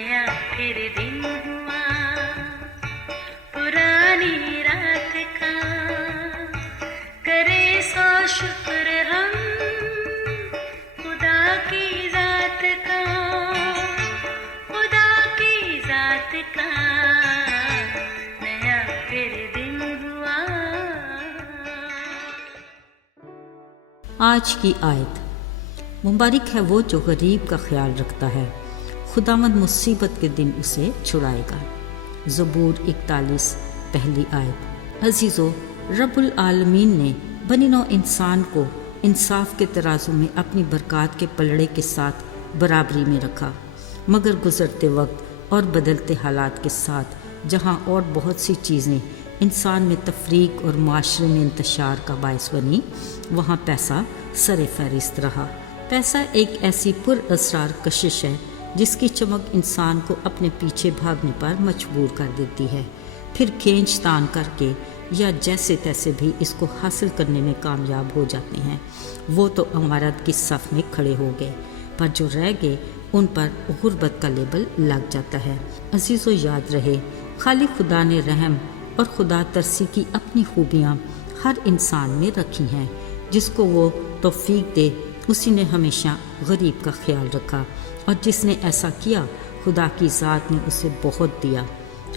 नया फिर दिन हुआ पुरानी रात का, करे सो शुक्र हम खुदा की जात का, खुदा की जात का, नया फिर दिन हुआ। आज की आयत। मुबारक है वो जो गरीब का ख्याल रखता है, खुदावंद मुसीबत के दिन उसे छुड़ाएगा। ज़बूर 41 पहली आयत। अजीज़ो, रब्बुल आलमीन ने बनी नौ इंसान को इंसाफ के तराजू में अपनी बरक़ात के पलड़े के साथ बराबरी में रखा, मगर गुज़रते वक्त और बदलते हालात के साथ जहाँ और बहुत सी चीज़ें इंसान में तफरीक और माशरे में इंतशार का बायस बनी, वहाँ पैसा सरे फहरिस्त रहा। पैसा एक ऐसी पुरअसरार कशिश है जिसकी चमक इंसान को अपने पीछे भागने पर मजबूर कर देती है, फिर खींच तान करके या जैसे तैसे भी इसको हासिल करने में कामयाब हो जाते हैं। वो तो अमारत की सफ़ में खड़े हो गए, पर जो रह गए उन पर गुर्बत का लेबल लग जाता है। अजीज़ों, याद रहे, खाली खुदा ने रहम और खुदा तरसी की अपनी खूबियाँ हर इंसान में रखी हैं। जिसको वो तौफीक दे उसी ने हमेशा गरीब का ख्याल रखा, और जिसने ऐसा किया खुदा की ज़ात ने उसे बहुत दिया।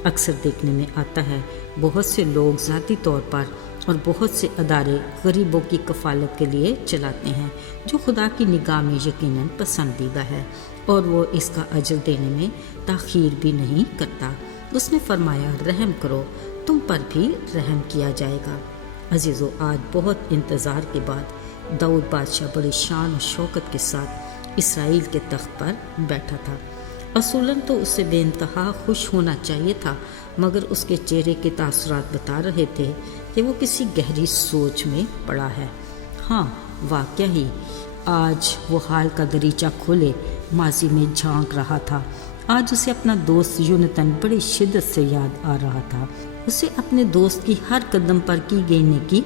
अक्सर देखने में आता है बहुत से लोग ज़ाती तौर पर और बहुत से अदारे गरीबों की कफ़ालत के लिए चलाते हैं, जो खुदा की निगाह में यकीनन पसंदीदा है, और वो इसका अजर देने में ताख़ीर भी नहीं करता। उसने फरमाया, रहम करो, तुम पर भी रहम किया जाएगा। अजीज़ों, आज बहुत इंतज़ार के बाद दाऊद बादशाह बड़ी शान और शौकत के साथ इसराइल के तख्त पर बैठा था। असूलन तो उसे बेइंतहा खुश होना चाहिए था, मगर उसके चेहरे के तासुरात बता रहे थे कि वो किसी गहरी सोच में पड़ा है। हाँ, वाकया ही आज वो हाल का दरीचा खोले माजी में झांक रहा था। आज उसे अपना दोस्त यूनतन बड़ी शिद्दत से याद आ रहा था। उसे अपने दोस्त की हर कदम पर की गई नेकी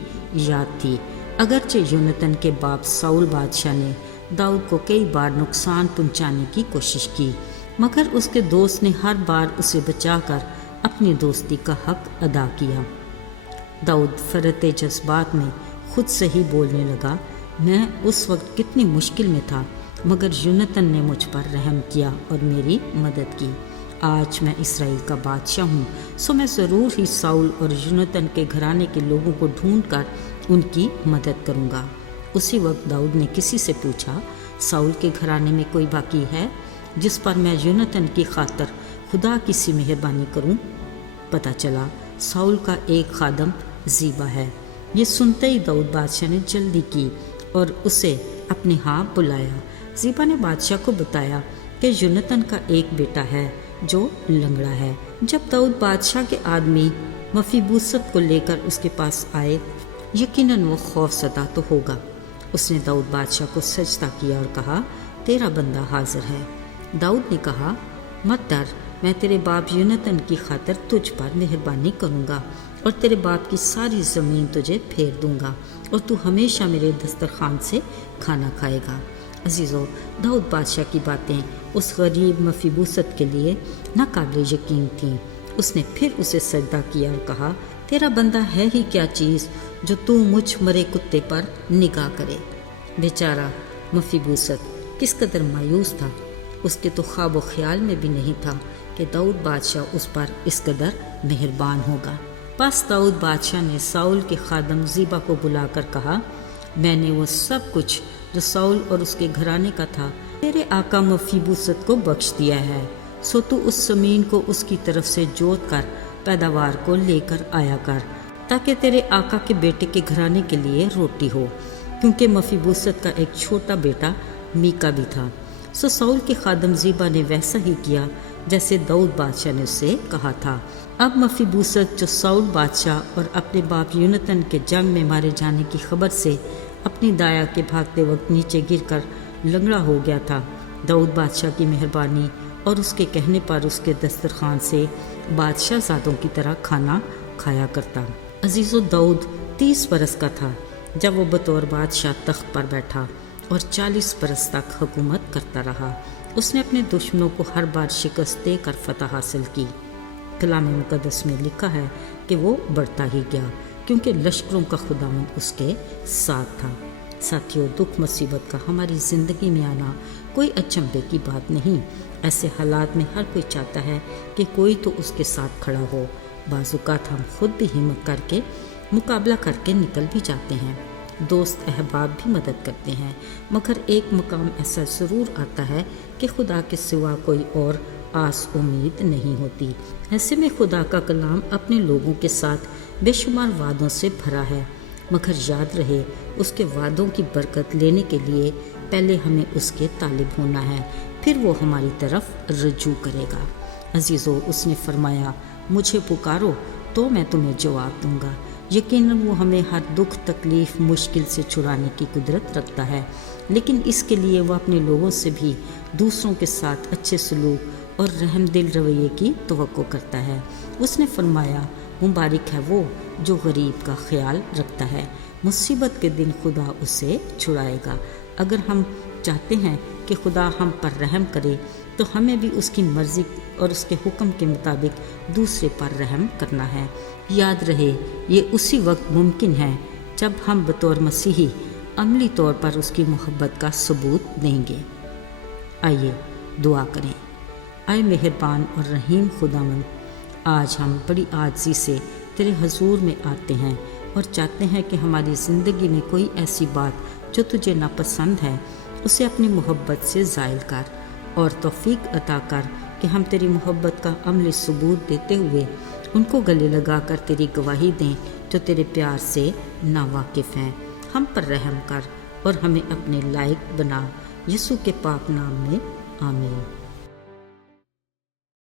याद थी। अगरचे यूनतन के बाप साउल बादशाह ने दाऊद को कई बार नुकसान पहुंचाने की कोशिश की, मगर उसके दोस्त ने हर बार उसे बचाकर अपनी दोस्ती का हक अदा किया। दाऊद फरते जज्बात में खुद से ही बोलने लगा, मैं उस वक्त कितनी मुश्किल में था, मगर यूनतन ने मुझ पर रहम किया और मेरी मदद की। आज मैं इसराइल का बादशाह हूँ, सो मैं ज़रूर ही साउल और यूनतन के घराने के लोगों को ढूंढ कर उनकी मदद करूँगा। उसी वक्त दाऊद ने किसी से पूछा, साउल के घराने में कोई बाकी है जिस पर मैं यूनतन की खातर खुदा की सी मेहरबानी करूँ? पता चला साउल का एक खादम ज़ीबा है। ये सुनते ही दाऊद बादशाह ने जल्दी की और उसे अपने यहाँ बुलाया। ज़ीबा ने बादशाह को बताया कि यूनतन का एक बेटा है जो लंगड़ा है। जब दाऊद बादशाह के आदमी मफीबूसत को लेकर उसके पास आए, यकीनन वो खौफज़दा तो होगा। उसने दाऊद बादशाह को सजदा किया और कहा, तेरा बंदा हाजिर है। दाऊद ने कहा, मत डर, मैं तेरे बाप यूनतन की खातिर तुझ पर मेहरबानी करूँगा और तेरे बाप की सारी ज़मीन तुझे फेर दूँगा और तू हमेशा मेरे दस्तरखान से खाना खाएगा। अजीज़ों, दाऊद बादशाह की बातें उस गरीब मफीबूसत के लिए नाकाबिल यकीन थीं। उसने फिर उसे सजदा किया और कहा, तेरा बंदा है ही क्या चीज़ जो तू मुझ मरे कुत्ते पर निगाह करे। बेचारा मफीबूसत किस कदर मायूस था। उसके तो ख्वाब ख्याल में भी नहीं था कि दाऊद बादशाह उस पर इस कदर मेहरबान होगा। बस दाऊद बादशाह ने साउल के खादम ज़ीबा को बुलाकर कहा, मैंने वो सब कुछ जो साउल और उसके घराने का था तेरे आका मफीबूसत को बख्श दिया है, सो तू उस ज़मीन को उसकी तरफ से जोत कर पैदावार को लेकर आया कर, ताकि तेरे आका के बेटे के घराने के लिए रोटी हो, क्योंकि मफीबूसत का एक छोटा बेटा मीका भी था। सो साउल के खादम ज़ीबा ने वैसा ही किया जैसे दाऊद बादशाह ने उससे कहा था। अब मफीबूसत जो साउल बादशाह और अपने बाप यूनतन के जंग में मारे जाने की खबर से अपनी दाया के भागते वक्त नीचे गिरकर लंगड़ा हो गया था, दाऊद बादशाह की मेहरबानी और उसके कहने पर उसके दस्तरखान से बादशाह ज़ादों की तरह खाना खाया करता। अजीज़ो, दाऊद 30 बरस का था जब वो बतौर बादशाह तख्त पर बैठा और 40 बरस तक हुकूमत करता रहा। اس نے اپنے دشمنوں کو ہر بار شکست دے کر فتح حاصل کی۔ کلام مقدس میں لکھا ہے کہ وہ بڑھتا ہی گیا کیونکہ لشکروں کا خداوند اس کے ساتھ تھا۔ ساتھیو، دکھ مصیبت کا ہماری زندگی میں آنا کوئی اچنبھے کی بات نہیں۔ ایسے حالات میں ہر کوئی چاہتا ہے کہ کوئی تو اس کے ساتھ کھڑا ہو۔ بعض اوقات ہم خود بھی ہمت کر کے مقابلہ کر کے نکل بھی جاتے ہیں، دوست احباب بھی مدد کرتے ہیں، مگر ایک مقام ایسا ضرور آتا ہے کہ خدا کے سوا کوئی اور آس امید نہیں ہوتی۔ ایسے میں خدا کا کلام اپنے لوگوں کے ساتھ بے شمار وعدوں سے بھرا ہے، مگر یاد رہے اس کے وعدوں کی برکت لینے کے لیے پہلے ہمیں اس کے طالب ہونا ہے، پھر وہ ہماری طرف رجوع کرے گا۔ عزیزو، اس نے فرمایا، مجھے پکارو تو میں تمہیں جواب دوں گا۔ یقیناً وہ ہمیں ہر دکھ تکلیف مشکل سے چھڑانے کی قدرت رکھتا ہے، لیکن اس کے لیے وہ اپنے لوگوں سے بھی دوسروں کے ساتھ اچھے سلوک اور رحم دل رویے کی توقع کرتا ہے۔ اس نے فرمایا، مبارک ہے وہ جو غریب کا خیال رکھتا ہے، مصیبت کے دن خدا اسے چھڑائے گا۔ اگر ہم چاہتے ہیں کہ خدا ہم پر رحم کرے تو ہمیں بھی اس کی مرضی اور اس کے حکم کے مطابق دوسرے پر رحم کرنا ہے۔ یاد رہے، یہ اسی وقت ممکن ہے جب ہم بطور مسیحی عملی طور پر اس کی محبت کا ثبوت دیں گے۔ آئیے دعا کریں۔ اے مہربان اور رحیم خداوند، آج ہم بڑی عاجزی سے تیرے حضور میں آتے ہیں اور چاہتے ہیں کہ ہماری زندگی میں کوئی ایسی بات جو تجھے ناپسند ہے اسے اپنی محبت سے زائل کر، اور توفیق عطا کر کہ ہم تیری محبت کا عملی ثبوت دیتے ہوئے ان کو گلے لگا کر تیری گواہی دیں جو تیرے پیار سے ناواقف ہیں۔ ہم پر رحم کر اور ہمیں اپنے لائق بنا، یسوع کے پاک نام میں آمین۔